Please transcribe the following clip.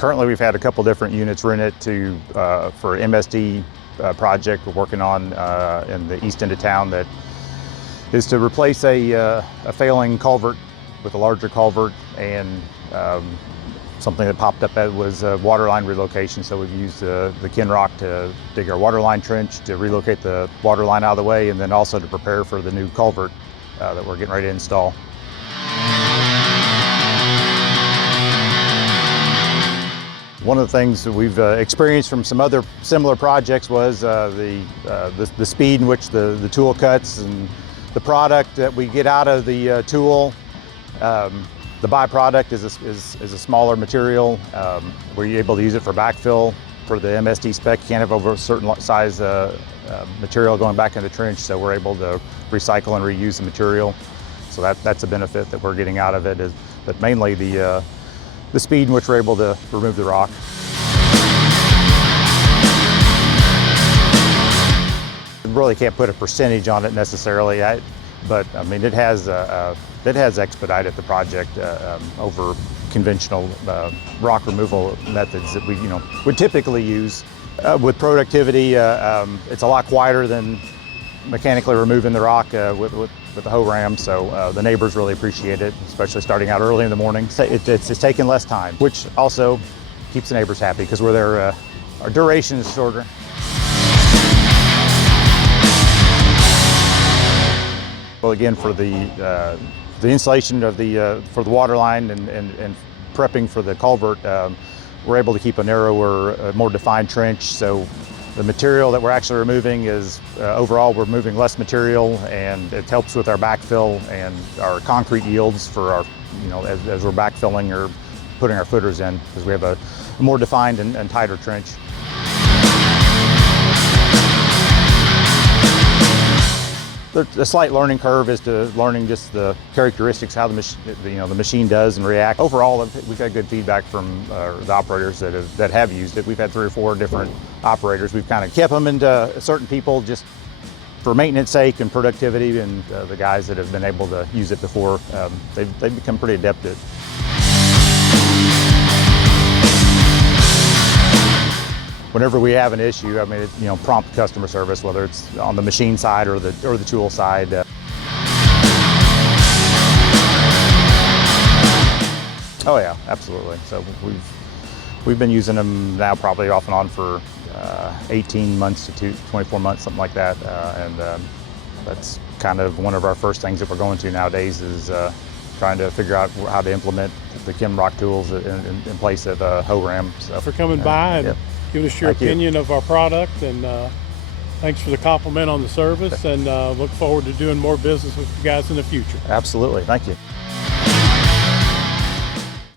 Currently, we've had a couple different units rented for MSD project we're working on in the east end of town that is to replace a failing culvert with a larger culvert, and something that popped up was a water line relocation. So we've used the KEMROC to dig our water line trench, to relocate the water line out of the way, and then also to prepare for the new culvert that we're getting ready to install. One of the things that we've experienced from some other similar projects was the speed in which the tool cuts, and the product that we get out of the tool. The byproduct is a smaller material. We're able to use it for backfill for the MSD spec. You can't have over a certain size material going back in the trench, so we're able to recycle and reuse the material. So that's a benefit that we're getting out of it, but mainly the speed in which we're able to remove the rock. Really can't put a percentage on it necessarily, but I mean it has expedited the project over conventional rock removal methods that we would typically use. With productivity, it's a lot quieter than mechanically removing the rock with the hoe ram, so the neighbors really appreciate it, especially starting out early in the morning. It's taking less time, which also keeps the neighbors happy because our duration is shorter. Well, again, for the installation of for the water line and prepping for the culvert, we're able to keep a narrower, more defined trench. So the material that we're actually removing is overall we're moving less material, and it helps with our backfill and our concrete yields for our as we're backfilling or putting our footers in, because we have a more defined and tighter trench. The slight learning curve is to learning just the characteristics, how the machine does and reacts. Overall, we've got good feedback from the operators that have used it. We've had 3 or 4 different operators. We've kind of kept them into certain people just for maintenance sake and productivity, and the guys that have been able to use it before, they've become pretty adept at it. Whenever we have an issue, I mean, prompt customer service, whether it's on the machine side or the tool side. Oh yeah, absolutely. So we've been using them now probably off and on for 18 months to 24 months, something like that, and that's kind of one of our first things that we're going to nowadays is trying to figure out how to implement the KEMROC tools in place of hoe ram. So, for coming by and giving us your opinion of our product, and thanks for the compliment on the service, and look forward to doing more business with you guys in the future. Absolutely, thank you.